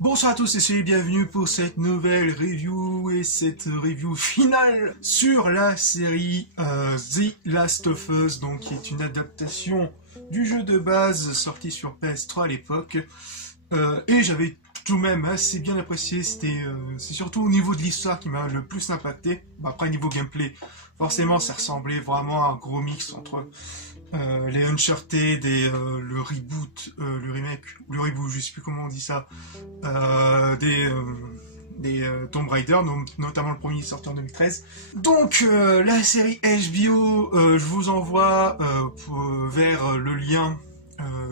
Bonsoir à tous et soyez bienvenus pour cette nouvelle review et cette review finale sur la série The Last of Us, donc qui est une adaptation du jeu de base sorti sur PS3 à l'époque. Et j'avais tout de même assez bien apprécié, c'est surtout au niveau de l'histoire qui m'a le plus impacté. Bon, après niveau gameplay, forcément ça ressemblait vraiment à un gros mix entre les Uncharted et le reboot, le remake, le reboot, je sais plus comment on dit ça, des Tomb Raider, notamment le premier sorti en 2013. Donc la série HBO, je vous envoie vers le lien,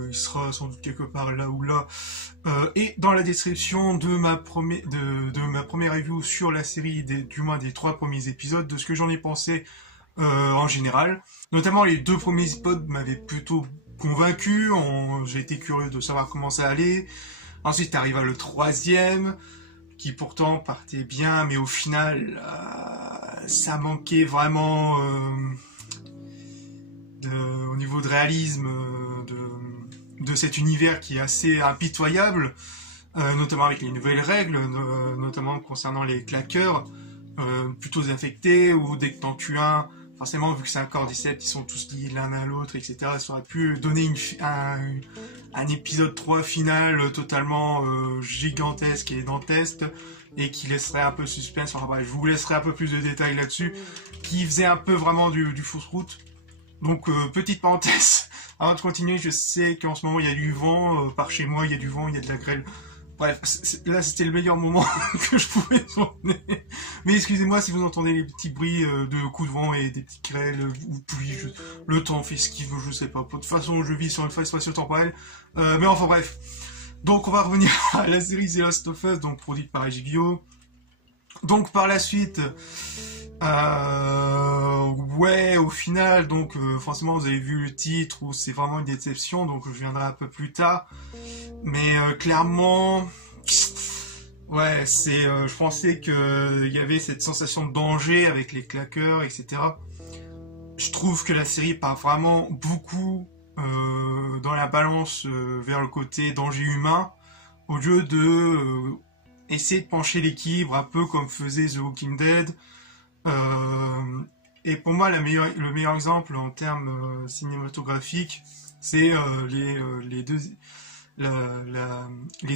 il sera sans doute quelque part là ou là, et dans la description de ma première review sur la série, du moins des 3 premiers épisodes, de ce que j'en ai pensé en général. Notamment les 2 premiers épisodes m'avaient plutôt convaincu, j'ai été curieux de savoir comment ça allait. Ensuite arriva le 3e, qui pourtant partait bien, mais au final, ça manquait vraiment au niveau de réalisme de cet univers qui est assez impitoyable, notamment avec les nouvelles règles, notamment concernant les claqueurs, plutôt infectés, ou dès que t'en tues un, forcément, vu que c'est un cordyceps, ils sont tous liés l'un à l'autre, etc. Ça aurait pu donner un épisode 3 final totalement gigantesque et dantesque, et qui laisserait un peu suspense. Enfin bref, je vous laisserai un peu plus de détails là-dessus, qui faisait un peu vraiment du fausse route. Donc, petite parenthèse, avant de continuer, je sais qu'en ce moment, il y a du vent, par chez moi, il y a du vent, il y a de la grêle. Bref, là c'était le meilleur moment que je pouvais tourner. Mais excusez-moi si vous entendez les petits bruits de coups de vent et des petites grêles ou pluie. Le temps fait ce qu'il veut, je sais pas. De toute façon, je vis sur une phase spatio-temporelle. Mais enfin bref. Donc on va revenir à la série The Last of Us, donc produite par HBO. Donc par la suite, ouais, au final, donc forcément vous avez vu le titre où c'est vraiment une déception, donc je viendrai un peu plus tard. Mais clairement, ouais, je pensais qu'il y avait cette sensation de danger avec les claqueurs, etc. Je trouve que la série part vraiment beaucoup dans la balance vers le côté danger humain, au lieu de essayer de pencher l'équilibre, un peu comme faisait The Walking Dead. Et pour moi, le meilleur exemple en termes cinématographiques, c'est les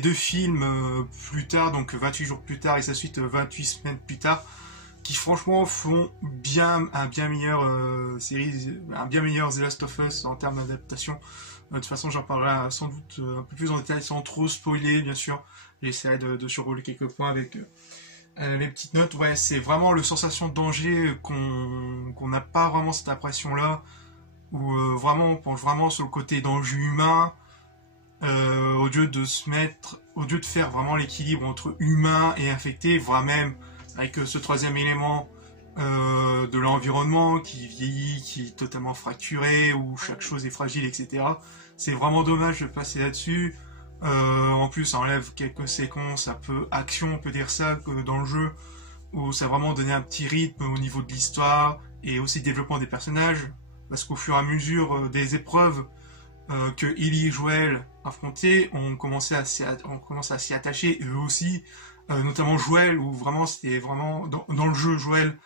deux films plus tard, donc 28 jours plus tard et sa suite 28 semaines plus tard, qui franchement font un bien meilleur The Last of Us en termes d'adaptation. De toute façon, j'en parlerai sans doute un peu plus en détail sans trop spoiler, bien sûr. J'essaierai de survoler quelques points avec les petites notes. Ouais, c'est vraiment la sensation de danger qu'on n'a pas vraiment cette impression-là, où vraiment on penche vraiment sur le côté danger humain. Au lieu de faire vraiment l'équilibre entre humain et infecté, voire même avec ce 3e élément de l'environnement qui vieillit, qui est totalement fracturé, où chaque chose est fragile, etc. C'est vraiment dommage de passer là-dessus. En plus, ça enlève quelques séquences un peu action, on peut dire ça, dans le jeu, où ça a vraiment donné un petit rythme au niveau de l'histoire et aussi le développement des personnages, parce qu'au fur et à mesure des épreuves que Ellie et Joël affrontaient, on commençait à s'y attacher, eux aussi, notamment Joël, où vraiment c'était vraiment dans le jeu, Joël,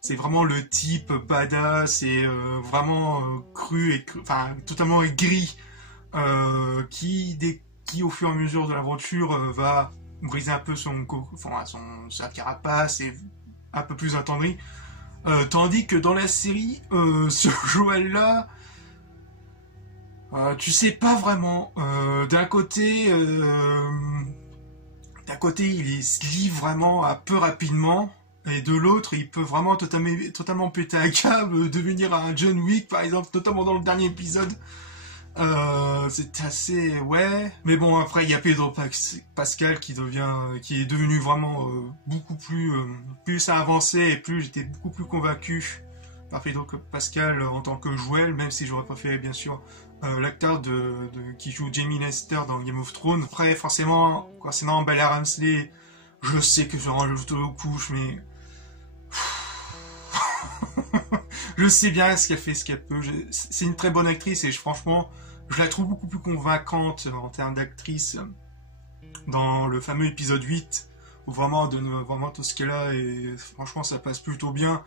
c'est vraiment le type badass et vraiment cru et enfin totalement gris, qui au fur et à mesure de l'aventure va briser un peu sa carapace et un peu plus attendri, tandis que dans la série, ce Joël là, tu sais pas vraiment. D'un côté, il se livre vraiment à peu rapidement, et de l'autre, il peut vraiment totalement péter un câble, devenir un John Wick, par exemple, notamment dans le dernier épisode. C'est assez... ouais. Mais bon, après, il y a Pedro Pascal qui est devenu vraiment beaucoup plus ça avançait, et plus j'étais beaucoup plus convaincu par Pedro Pascal en tant que Joël, même si j'aurais préféré, bien sûr, l'acteur qui joue Jaime Lannister dans Game of Thrones. Après, forcément, concernant Bella Ramsey, je sais que je rajoute aux couches, mais... je sais bien ce qu'elle fait, ce qu'elle peut. C'est une très bonne actrice, et franchement, je la trouve beaucoup plus convaincante en termes d'actrice dans le fameux épisode 8, où vraiment on donne vraiment tout ce qu'elle a, et franchement ça passe plutôt bien.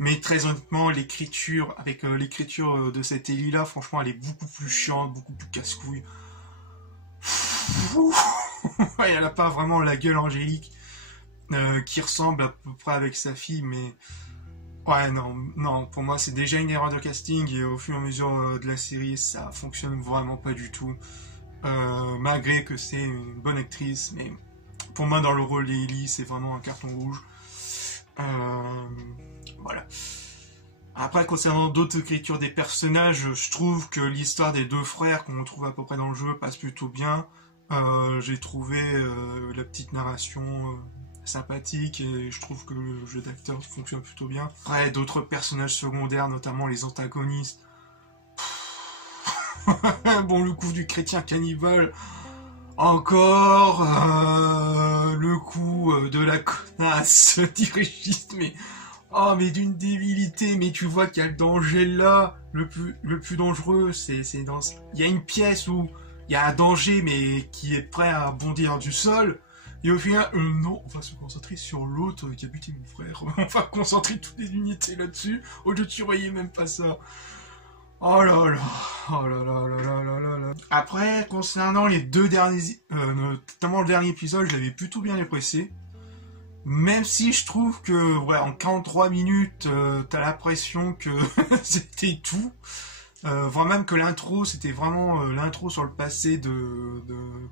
Mais très honnêtement, l'écriture, avec l'écriture de cette Ellie là, franchement elle est beaucoup plus chiante, beaucoup plus casse-couille. Ouais, elle a pas vraiment la gueule angélique qui ressemble à peu près avec sa fille, mais ouais, non, pour moi c'est déjà une erreur de casting, et au fur et à mesure de la série, ça fonctionne vraiment pas du tout. Malgré que c'est une bonne actrice, mais pour moi dans le rôle d'Ellie, c'est vraiment un carton rouge. Voilà. Après, concernant d'autres écritures des personnages, je trouve que l'histoire des deux frères qu'on trouve à peu près dans le jeu passe plutôt bien. J'ai trouvé la petite narration sympathique, et je trouve que le jeu d'acteur fonctionne plutôt bien. Après, d'autres personnages secondaires, notamment les antagonistes. Bon, le coup du chrétien cannibale, encore le coup de la connasse dirigiste, mais oh, mais d'une débilité, mais tu vois qu'il y a le danger là, le plus dangereux, c'est dans... Il y a une pièce où il y a un danger, mais qui est prêt à bondir du sol, et au final, non, on va se concentrer sur l'autre qui a buté mon frère, on va concentrer toutes les unités là-dessus, au lieu de surveiller même pas ça. Oh là là, oh là là là là là là là. Après, concernant les deux derniers, notamment le dernier épisode, je l'avais plutôt bien apprécié. Même si je trouve que, ouais, en 43 minutes, t'as l'impression que c'était tout. Voire même que l'intro, c'était vraiment l'intro sur le passé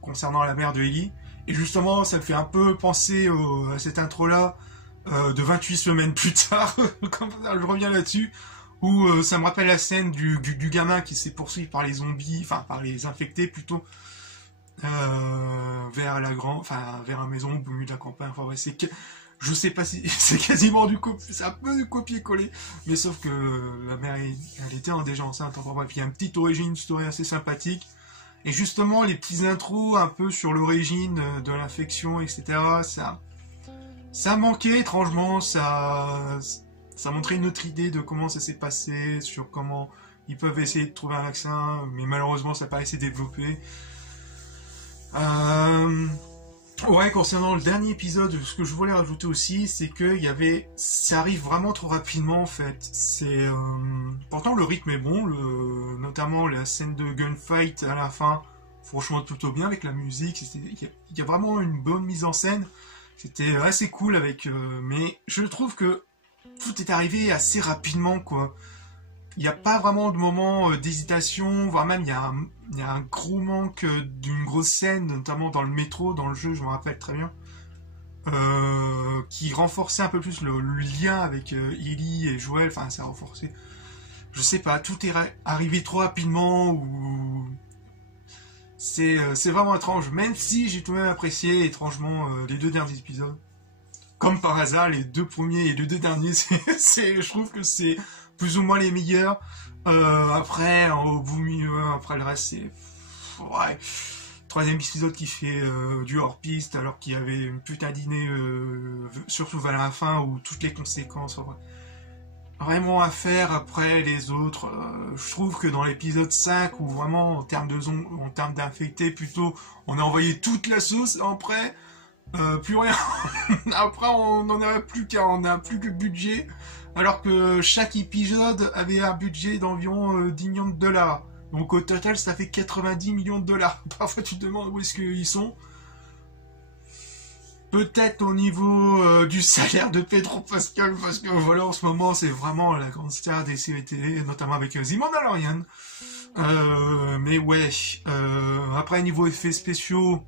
concernant la mère de Ellie. Et justement, ça me fait un peu penser à cette intro-là de 28 semaines plus tard. Comme ça, je reviens là-dessus. Où ça me rappelle la scène du gamin qui s'est poursuivi par les zombies, enfin par les infectés plutôt, vers vers la maison au milieu de la campagne. Enfin ouais, je sais pas si c'est quasiment c'est un peu du copier-coller, mais sauf que la mère elle était déjà enceinte. Enfin bref, il y a une petite origine story assez sympathique, et justement les petites intros un peu sur l'origine de l'infection, etc. Ça manquait étrangement, ça montrait une autre idée de comment ça s'est passé, sur comment ils peuvent essayer de trouver un vaccin, mais malheureusement ça n'a pas été développé. Ouais, concernant le dernier épisode, ce que je voulais rajouter aussi, c'est que ça arrive vraiment trop rapidement en fait. Pourtant le rythme est bon, notamment la scène de gunfight à la fin, franchement plutôt bien avec la musique. Il y a vraiment une bonne mise en scène. C'était assez cool mais je trouve que tout est arrivé assez rapidement, quoi. Il n'y a pas vraiment de moment d'hésitation, voire même il y a un gros manque d'une grosse scène, notamment dans le métro, dans le jeu, je me rappelle très bien, qui renforçait un peu plus le lien avec Ellie et Joel. Enfin, ça a renforcé. Je sais pas, tout est arrivé trop rapidement, ou c'est vraiment étrange. Même si j'ai tout de même apprécié étrangement les deux derniers épisodes. Comme par hasard, les deux premiers et les deux derniers, je trouve que c'est plus ou moins les meilleurs. Après, au bout milieu, après le reste, c'est... Ouais. Troisième épisode qui fait du hors-piste, alors qu'il y avait une putain d'idée, surtout vers la fin, où toutes les conséquences... Vraiment à faire. Après les autres, je trouve que dans l'épisode 5, où vraiment, en termes d'infectés, plutôt, on a envoyé toute la sauce, après... plus rien. Après, on n'en aurait plus on n'a plus que budget, alors que chaque épisode avait un budget d'environ 10 millions de dollars. Donc au total, ça fait 90 millions de dollars. Parfois, tu te demandes où est-ce qu'ils sont. Peut-être au niveau du salaire de Pedro Pascal, parce que voilà, en ce moment, c'est vraiment la grande star des séries télé, notamment avec The Mandalorian. Mais ouais, après, niveau effets spéciaux,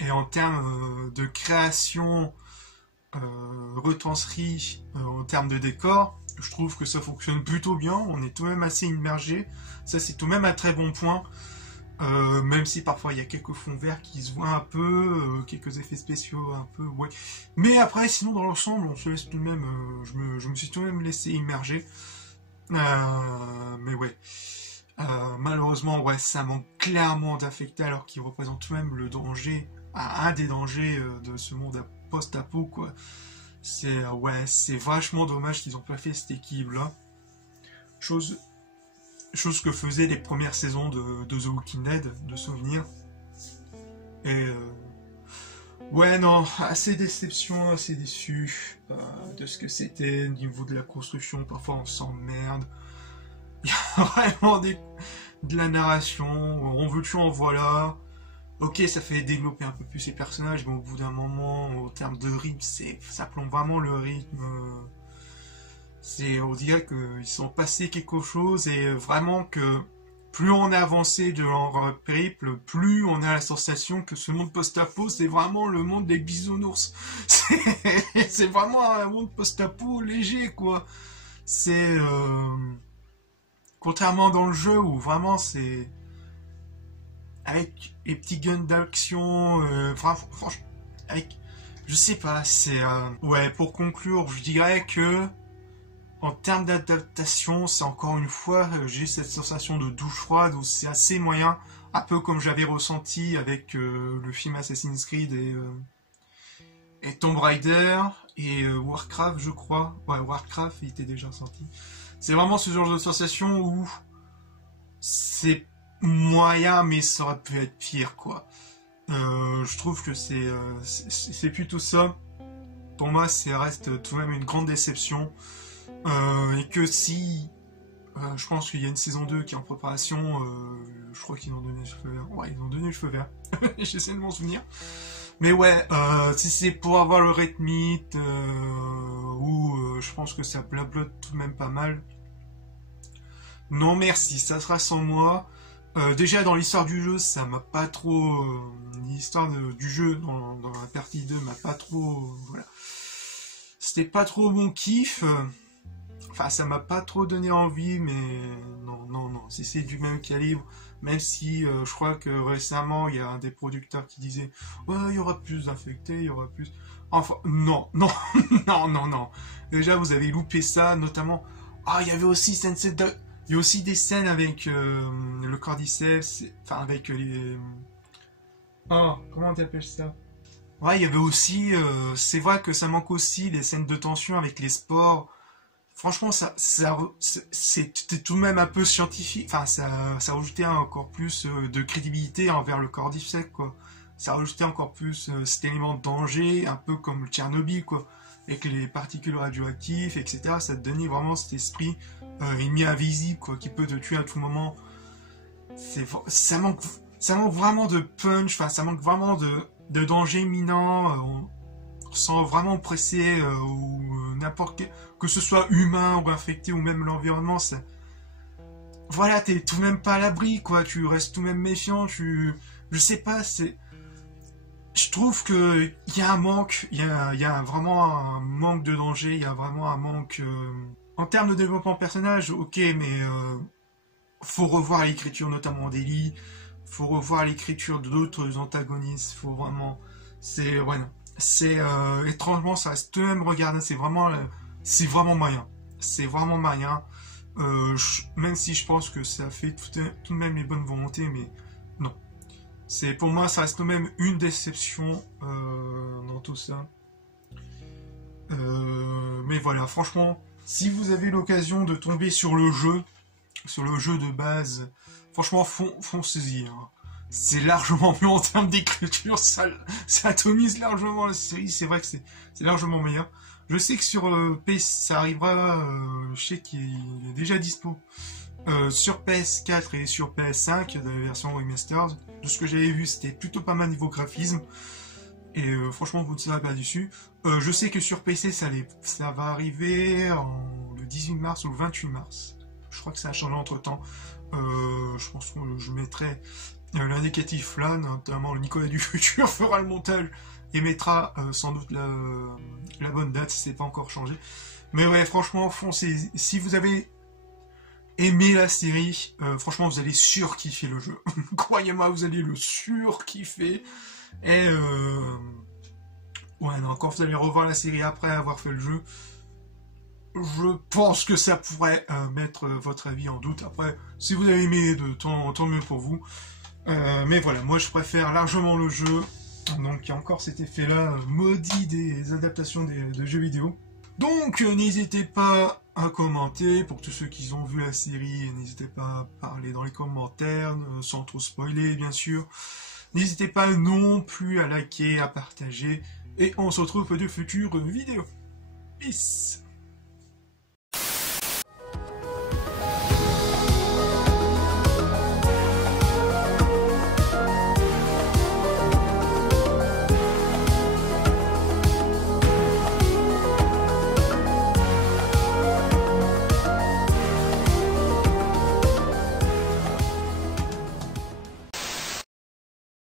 et en termes de création, retranscrit en termes de décor, je trouve que ça fonctionne plutôt bien. On est tout de même assez immergé. Ça, c'est tout de même un très bon point. Même si parfois il y a quelques fonds verts qui se voient un peu, quelques effets spéciaux un peu, ouais. Mais après, sinon dans l'ensemble, on se laisse tout de même. Je me suis tout de même laissé immerger. Mais ouais. Malheureusement, ouais, ça manque clairement d'affecter, alors qu'il représente tout de même le danger, un des dangers de ce monde post-apo, quoi. C'est vachement dommage qu'ils ont pas fait cette équipe-là. Chose que faisaient les premières saisons de The Walking Dead, de souvenirs. Et ouais, non, assez déception, assez déçu de ce que c'était au niveau de la construction. Parfois, on s'emmerde. Il y a vraiment de la narration. On veut tuer, en voilà. Ok, ça fait développer un peu plus les personnages, mais au bout d'un moment, au terme de rythme, ça plombe vraiment le rythme. On dirait qu'ils sont passés quelque chose et vraiment que plus on a avancé de leur périple, plus on a la sensation que ce monde post-apo, c'est vraiment le monde des bisounours. C'est vraiment un monde post-apo léger, quoi. C'est... contrairement dans le jeu où vraiment c'est... avec les petits guns d'action, franchement, avec... Je sais pas, c'est... ouais, pour conclure, je dirais que... En termes d'adaptation, c'est encore une fois, j'ai cette sensation de douche froide où c'est assez moyen, un peu comme j'avais ressenti avec le film Assassin's Creed et Tomb Raider et Warcraft, je crois. Ouais, Warcraft, il était déjà sorti. C'est vraiment ce genre de sensation où c'est moyen, mais ça aurait pu être pire, quoi. Je trouve que c'est plutôt ça. Pour moi, ça reste tout de même une grande déception. Et que si je pense qu'il y a une saison 2 qui est en préparation, je crois qu'ils ont donné le feu vert. Ouais, ils ont donné le feu vert. J'essaie de m'en souvenir. Mais ouais, si c'est pour avoir le Red Meat, où je pense que ça blablote tout de même pas mal. Non merci, ça sera sans moi. Déjà dans l'histoire du jeu, ça m'a pas trop... l'histoire du jeu dans la partie 2 m'a pas trop... voilà. C'était pas trop mon kiff. Enfin, ça m'a pas trop donné envie, mais non, si c'est du même calibre, même si je crois que récemment, il y a un des producteurs qui disait « Ouais, il y aura plus d'infectés, il y aura plus... » Enfin, non, non. Déjà, vous avez loupé ça, notamment... Ah, il y avait aussi il y a aussi des scènes avec le Cordyceps, enfin, avec les... Oh, comment tu appelles ça? Ouais, il y avait aussi... c'est vrai que ça manque aussi les scènes de tension avec les spores. Franchement, c'était tout de même un peu scientifique. Enfin, ça rajoutait encore plus de crédibilité envers le Cordyceps, quoi. Ça rajoutait encore plus cet élément de danger, un peu comme le Tchernobyl, quoi. Avec les particules radioactives, etc. Ça te donnait vraiment cet esprit ennemi invisible, quoi, qui peut te tuer à tout moment. Ça manque vraiment de punch, enfin, ça manque vraiment de danger imminent. Sans vraiment presser ou n'importe quel... que ce soit humain ou infecté ou même l'environnement, voilà, t'es tout de même pas à l'abri, quoi, tu restes tout de même méfiant, je sais pas, je trouve que il y a un manque, il y a vraiment un manque de danger, il y a vraiment un manque en termes de développement de personnage, ok, mais faut revoir l'écriture notamment d'Ellie, faut revoir l'écriture d'autres antagonistes, faut vraiment, voilà. C'est étrangement ça reste tout de même regardable, c'est vraiment moyen, même si je pense que ça fait tout de même les bonnes volontés, mais non, pour moi ça reste tout de même une déception dans tout ça. Mais voilà, franchement, si vous avez l'occasion de tomber sur le jeu de base, franchement foncez-y, hein. C'est largement mieux en termes d'écriture, ça atomise largement la série, c'est vrai que c'est largement meilleur. Je sais que sur PS, ça arrivera, je sais qu'il est déjà dispo sur PS4 et sur PS5, dans la version remastered. De ce que j'avais vu, c'était plutôt pas mal niveau graphisme, et franchement, vous ne serez pas déçus. Je sais que sur PC, ça va arriver le 18 mars ou le 28 mars. Je crois que ça a changé entre temps. Je pense que je mettrai l'indicatif là, notamment le Nicolas du futur fera le montage et mettra sans doute la bonne date si c'est pas encore changé. Mais ouais, franchement, foncez. Si vous avez aimé la série, franchement, vous allez surkiffer le jeu. Croyez-moi, vous allez le surkiffer. Et ouais, non, quand vous allez revoir la série après avoir fait le jeu, je pense que ça pourrait mettre votre avis en doute. Après, si vous avez aimé, tant mieux pour vous. Mais voilà, moi je préfère largement le jeu. Donc il y a encore cet effet-là maudit des adaptations de jeux vidéo. Donc n'hésitez pas à commenter. Pour tous ceux qui ont vu la série, n'hésitez pas à parler dans les commentaires, sans trop spoiler bien sûr. N'hésitez pas non plus à liker, à partager, et on se retrouve pour de futures vidéos. Peace!